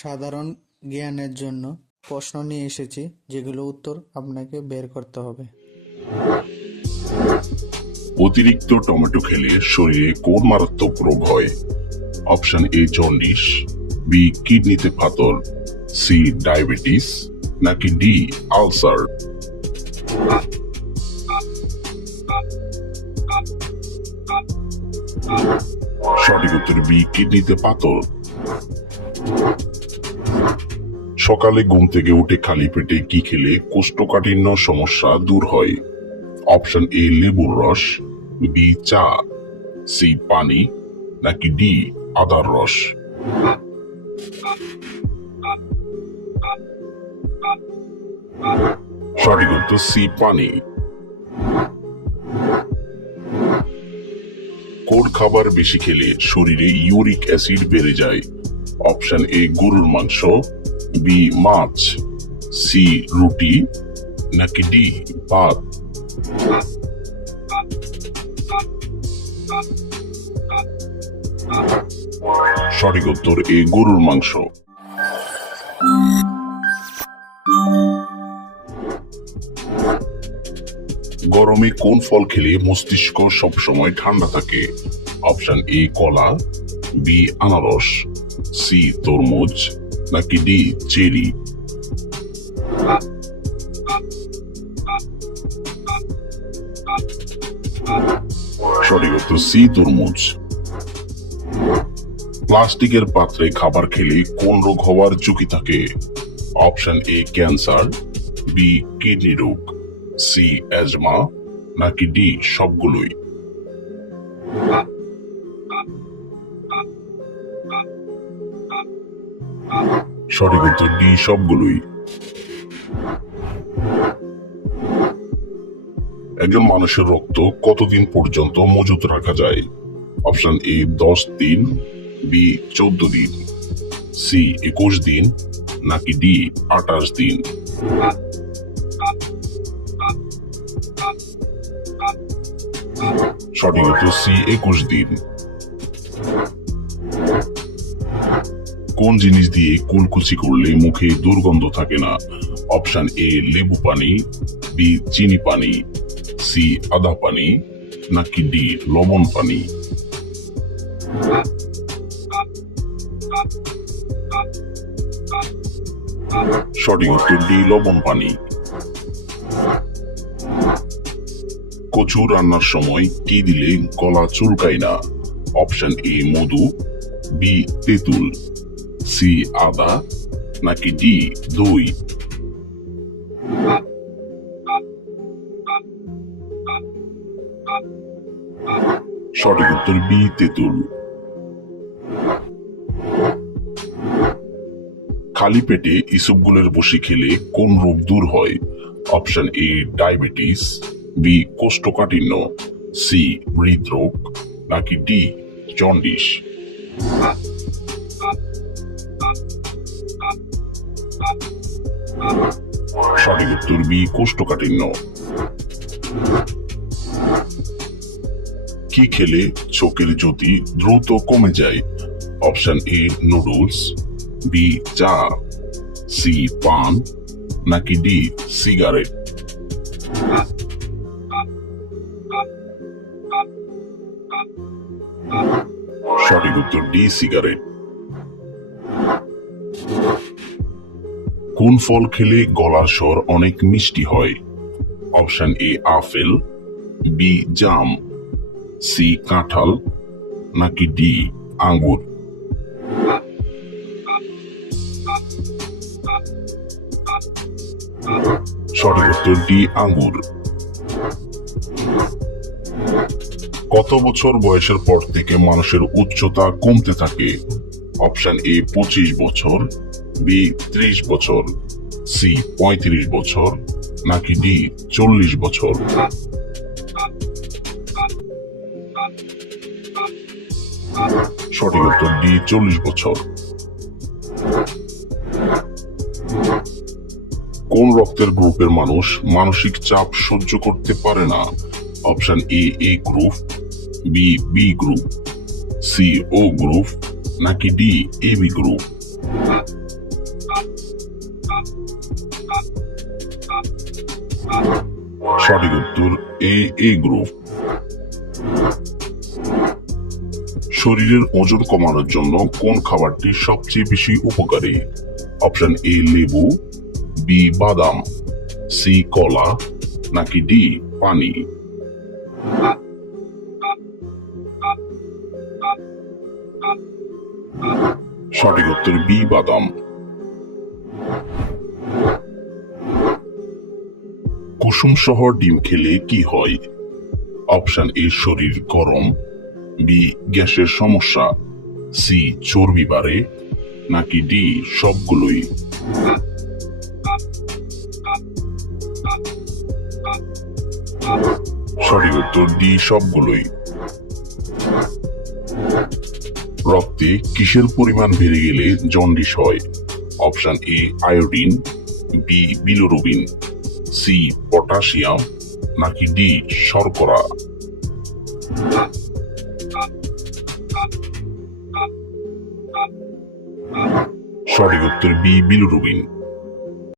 সাধারণ জ্ঞানের জন্য প্রশ্ন নিয়ে এসেছি, যেগুলো উত্তর আপনাকে বের করতে হবে। অতিরিক্ত টমেটো খেলে শরীরে কোন মারাত্মক রোগ হয়? অপশন এ জন্ডিস, বি কিডনিতে পাথর, সি ডায়াবেটিস, নাকি ডি আলসার? সঠিক উত্তর বি কিডনিতে পাথর। সকালে ঘুম থেকে উঠে খালি পেটে কি খেলে কোষ্ঠকাঠিন্য সমস্যা দূর হয়? অপশন এ লেবুর রস, বি চা, সি পানি, নাকি ডি আদার রস? সঠিক উত্তর সি পানি। কোন খাবার বেশি খেলে শরীরে ইউরিক অ্যাসিড বেড়ে যায়? অপশন এ গরুর মাংস, বি মাছ, সি রুটি, নাকি ডি ভাত? সঠিক উত্তর এ গরুর মাংস। গরমে কোন ফল খেলে মস্তিষ্ক সবসময় ঠান্ডা থাকে? অপশন এ কলা, বি আনারস, সি তরমুজ, নাকি ডি চেরি? সঠিক উত্তর সি তরমুজ। প্লাস্টিকের পাত্রে খাবার খেলে কোন রোগ হওয়ার ঝুঁকি থাকে? Option A cancer, B kidney রোগ, সি অ্যাজমা, নাকি ডি সবগুলোই? সঠিক উত্তর ডি সবগুলোই। একজন মানুষের রক্ত কতদিন পর্যন্ত মজুত রাখা যায়? অপশন এ 10 দিন, বি 14 দিন, সি 21 দিন, নাকি ডি 28 দিন? সঠিক উত্তর সি 21 দিন। কোন জিনিস দিয়ে কুলকুচি করলে মুখে দুর্গন্ধ থাকে না? অপশন এ লেবু পানি, বি চিনি পানি, সি আদা পানি, নাকি ডি লবণ পানি? সঠিক উত্তর ডি লবণ পানি। কচু রান্নার সময় কি দিলে গলা চুলকায় না? অপশন এ মধু, বি তেঁতুল, সি আদা, নাকি ডি দই? সঠিক উত্তর বি তেঁতুল। খালি পেটে ইসবগুলের বসি খেলে কোন রোগ দূর হয়? অপশন এ ডায়াবেটিস, বি কোষ্ঠকাঠিন্য, সি হৃদরোগ, নাকি ডি জন্ডিস? সঠিক উত্তর বি কোষ্ঠকাঠিন্য। কি খেলে চোখের জ্যোতি দ্রুত কমে যায়? অপশন এ নুডলস, বি চা, সি পান, নাকি ডি সিগারেট? সঠিক উত্তর ডি সিগারেট। কোন ফল খেলে গলার স্বর অনেক মিষ্টি হয়? অপশন এ আপেল, বি জাম, সি কাঁঠাল, নাকি ডি আঙ্গুর? সঠিক উত্তর ডি আঙ্গুর। কত বছর বয়সের পর থেকে মানুষের উচ্চতা কমতে থাকে? অপশন এ 25 বছর, বি 30 বছর, সি 35 বছর, নাকি ডি 40 বছর? সঠিক উত্তর ডি 40 বছর। কোন রক্তের গ্রুপের মানুষ মানসিক চাপ সহ্য করতে পারে না? Option A group, B group, C O group, নাকি ডি এবি গ্রুপ? সঠিক উত্তর এ গ্রুপ। শরীরের ওজন কমানোর জন্য কোন খাবারটি সবচেয়ে বেশি উপকারী? অপশন এ লেবু, বি বাদাম, সি কলা, নাকি ডি পানি? সঠিক উত্তর বি বাদাম। কুসুম সহ ডিম খেলে কি হয়? অপশন এ শরীর গরম, বি গ্যাসের সমস্যা, সি চর্বি বাড়ে, নাকি ডি সবগুলোই? সঠিক উত্তর ডি সবগুলোই। রক্তে কিসের পরিমাণ বেড়ে গেলে জন্ডিস হয়? Option A iodine, B bilirubin, C potassium, নাকি ডি শর্করা? সঠিক উত্তর বি বিলিরুবিন।